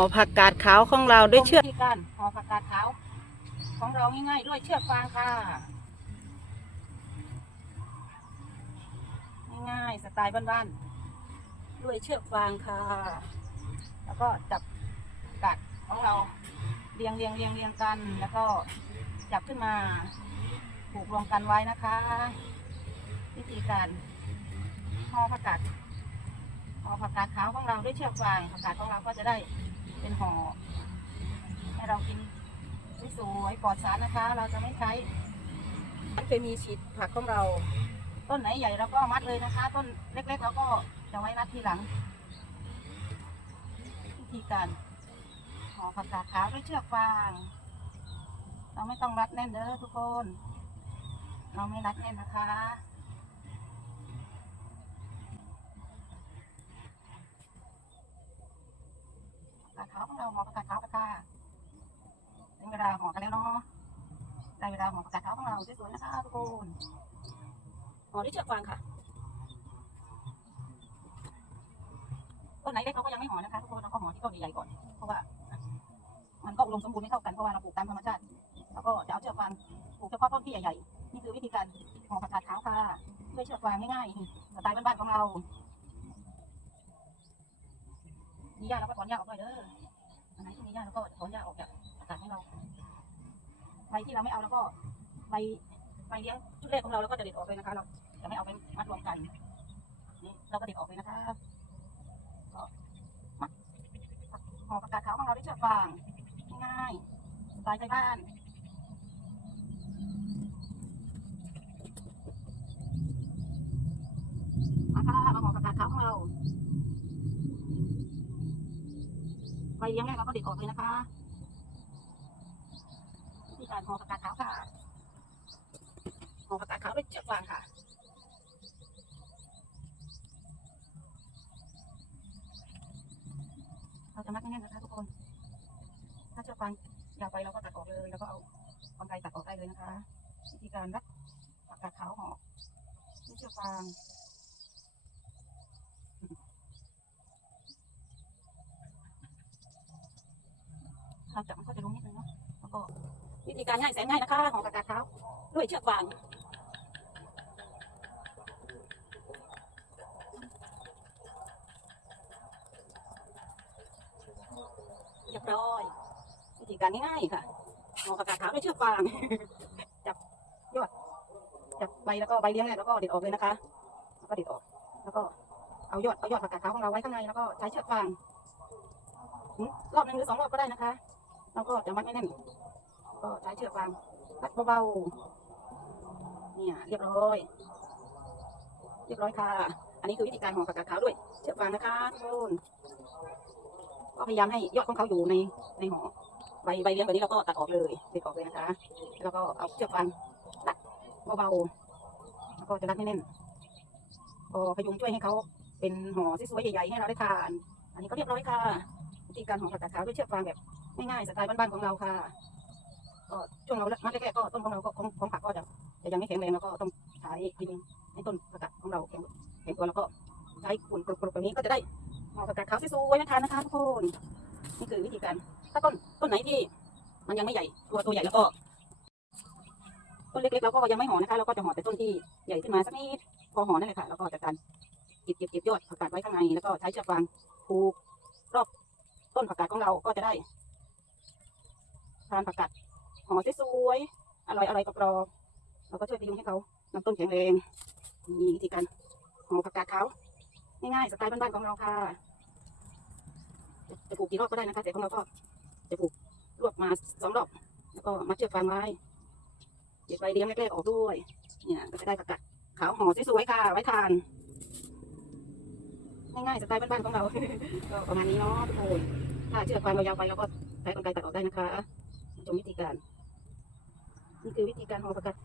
ห่อผักกาดขาวของเราด้วยเชือกวิธีการห่อผักกาดขาวของเราง่ายๆด้วยเชือกฟางค่ะ ง่ายๆสไตล์บ้านๆด้วยเชือกฟางค่ะ แล้วก็จับกัดของเราเรียงเรียงเรียงเรียงกัน แล้วก็จับขึ้นมาผูกรวมกันไว้นะคะ วิธีการห่อผักกาดห่อผักกาดขาวของเราด้วยเชือกฟางผักกาดของเราก็จะได้ เป็นห่อให้เรากินสวยๆปลอดสารนะคะ เราจะไม่ใช้เคมีฉีดผักของเรา ต้นไหนใหญ่เราก็มัดเลยนะคะ ต้นเล็กๆเราก็จะไว้รัดทีหลัง วิธีการห่อผักกาดขาวด้วยเชือกฟาง เราไม่ต้องรัดแน่นเด้อทุกคน เราไม่รัดแน่นนะคะ ผั กาดขาวของเราห่อผักกาดขาวกันค่ะถึงเวลาห่อกันแล้วเนาะได้เวลาห่อผักกาดขาวของเราสวยๆนะคะทุกคนห่อด้วยเชือกฟางค่ะต้นไหนเล็กเราก็ยังไม่ห่อนะคะทุกคนเราก็ห่อที่ต้นใหญ่ๆก่อน เพราะว่า มันก็อุดมสมบูรณ์ไม่เท่ากันเพราะว่าเราปลูกตามธรรมชาติแล้วก็จะเอาเชือกฟางปลูกเฉพาะต้นที่ใหญ่ๆนี่คือวิธีการห่อผักกาดขาวค่ะด้วยเชือกฟางง่ายๆสไตล์บ้านๆของเรา มีหญ้าเราก็ถอนหญ้าออกด้วยเด้ออันไหนที่มีหญ้าเราก็ถอนหญ้าออกจากอากาศให้เราใบที่เราไม่เอาเราก็ใบใบเลี้ยงชุดแรกของเราเราก็จะเด็ดออกเลยนะคะ เราจะไม่เอาไปมัดรวมกันนี่เราก็เด็ดออกเลยนะคะก็มัดห่อประกาศขาวของเราได้เชือกฟางง่ายสไตล์ใจบ้าน มาค่ะมาห่อประกาศขาวของเรา ใบเลี้ยงแรกเราก็เด็ดออกเลยนะคะวิธีการห่อผักกาดขาวค่ะห่อผักกาดขาวด้วยเชือกฟางค่ะเราจะมัดแน่นๆนะคะทุกคน ถ้าเชือกฟางยาวไปเราก็ตัดออกเลย แล้วก็เอากรรไกรตัดออกได้เลยนะคะวิธีการรัดผักกาดขาวห่อด้วยเชือกฟางาจับมันก็จะลงนิดนึงเนาะแล้วก็วิธีการง่ายแสนง่ายนะคะของกระดาษเท้าด้วยเชือกฟางเรียบร้อย วิธีการง่ายๆค่ะห่อกระดาษเท้าด้วยเชือกฟางจับยอดจับใบแล้วก็ใบเลี้ยงเนี่ยแล้วก็เด็ดออกเลยนะคะแล้วก็เด็ดออก แล้วก็เอายอดเอายอดผักกาดขาวของเราไว้ข้างในแล้วก็ใช้เชือกฟางรอบหนึ่งหรือสองรอบก็ได้นะคะ เราก็จะมัดไม่แน่นก็ใช้เชือกฟางรัดเบาๆเนี่ยเรียบร้อย เรียบร้อยค่ะ อันนี้คือวิธีการห่อผักกาดขาวด้วย เชือกฟางนะคะทุกคนก็พยายามให้ยอดของเขาอยู่ในในห่อใบใบเลี้ยงแบบนี้เราก็ตัดออกเลยเด็ดออกเลยนะคะ แล้วก็เอาเชือกฟางรัดเบาๆแล้วก็จะรัดไม่แน่นก็พยุงช่วยให้เขาเป็นห่อที่สวยใหญ่ๆให้เราได้ทาน อันนี้ก็เรียบร้อยค่ะวิธีการห่อผักกาดขาวด้วยเชือกฟางแบบ ง่ายๆสไตล์บ้านๆของเราค่ะก็ช่วงเรามัดแรกๆก็ต้นของเราก็ของของผักก็จะจะยังไม่แข็งแรงแล้วก็ต้องใช้พยุงให้ต้นผักกาดของเราแข็งแข็งตัวแล้วก็ใช้ขุนกรุบๆแบบนี้ก็จะได้ห่อผักกาดขาวสวยๆนะคะนะคะทุกคนนี่คือวิธีการ ถ้าต้นต้นไหนที่ มันยังไม่ใหญ่ตัวตัวใหญ่แล้วก็ต้นเล็กๆเราก็ยังไม่ห่อนะคะ เราก็จะห่อแต่ต้นที่ใหญ่ขึ้นมาสักนิดพอห่อนั่นแหละค่ะแล้วก็จัดการเก็บเก็บเก็บยอดผักกาดไว้ข้างในแล้วก็ใช้เชือกฟางผูกรอบต้นผักกาดของเราก็จะได้ ทานผักกาดห่อสวยๆอร่อยอร่อยกรอบเราก็ช่วยพยุงให้เขาลำต้นแข็งแรงมีวิธีการห่อผักกาดเขาง่ายๆสไตล์บ้านๆของเราค่ะจะปลูกกี่รอบก็ได้นะคะ แต่ของเราก็จะปลูกรวบมาสองรอบแล้วก็มัดเชือกฟางไว้เก็บใบเลี้ยงแรกๆออกด้วยเนี่ยก็จะได้ผักกาดขาวห่อสวยๆค่ะไว้ทานง่ายๆสไตล์บ้านๆของเราก็ประมาณนี้เนาะทุกคนถ้าเชือกฟางเรายาวไปเราก็ใช้กรรไกรตัดออกได้นะคะ ชมวิธีการ นี่คือวิธีการห่อผักกาด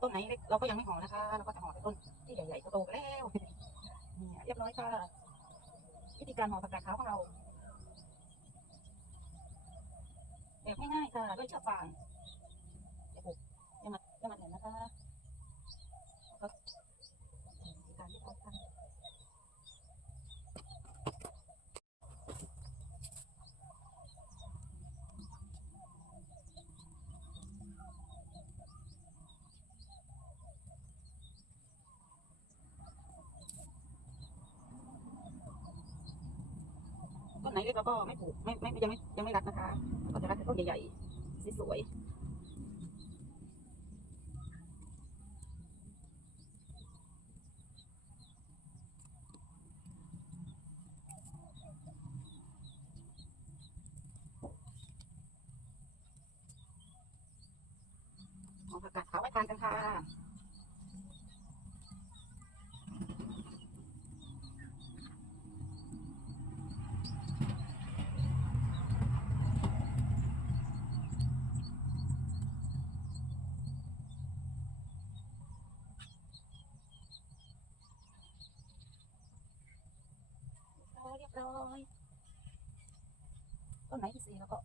ต้นไหนเราก็ยังไม่ห่อนะคะ เราก็จะห่อแต่ต้นที่ใหญ่ๆโตๆไปแล้วเนี่ยเรียบร้อยค่ะวิธีการห่อผักกาดขาวของเราแบบง่ายๆค่ะด้วยเชือกฟางเดี๋ยวผมจะมาจะมาเห็นนะคะแล้วก็การที่เราทำ ต้น ไหนเล็กเราก็ไม่ปลูกไม่ไม่ยังไม่ยังไม่รัดนะคะก็จะรัดแต่ต้นใหญ่ๆสวยๆเอาผักกาดขาวไว้ทานกันค่ะเรียบร้อย ต้นไหนที่สี่แล้วก็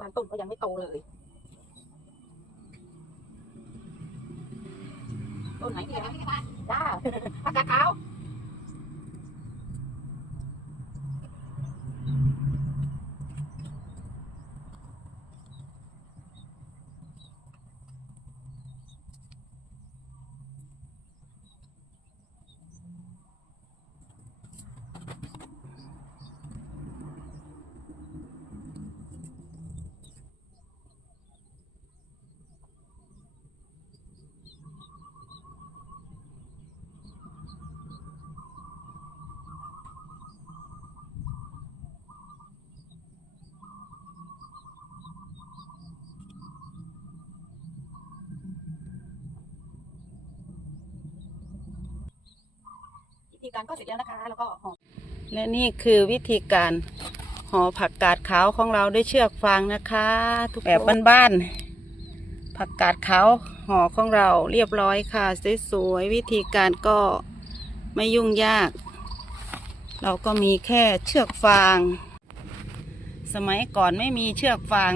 บางต้นก็ยังไม่โตเลยต้นไหนเนี่ยจ้าผักกาดขาว วิธีการก็เสร็จแล้วนะคะ แล้วก็ห่อและนี่คือวิธีการห่อผักกาดขาวของเราด้วยเชือกฟางนะคะ ทุกแบบบ้านๆผักกาดขาวห่อของเราเรียบร้อยค่ะสวยๆวิธีการก็ไม่ยุ่งยาก เราก็มีแค่เชือกฟาง สมัยก่อนไม่มีเชือกฟาง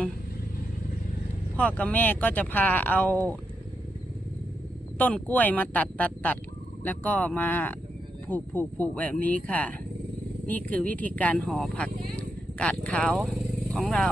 พ่อกับแม่ก็จะพาเอา ต้นกล้วยมาตัดตัดตัดแล้วก็มา ผูกผูกผูกแบบนี้ค่ะ นี่คือวิธีการห่อผักกาดขาวของเรา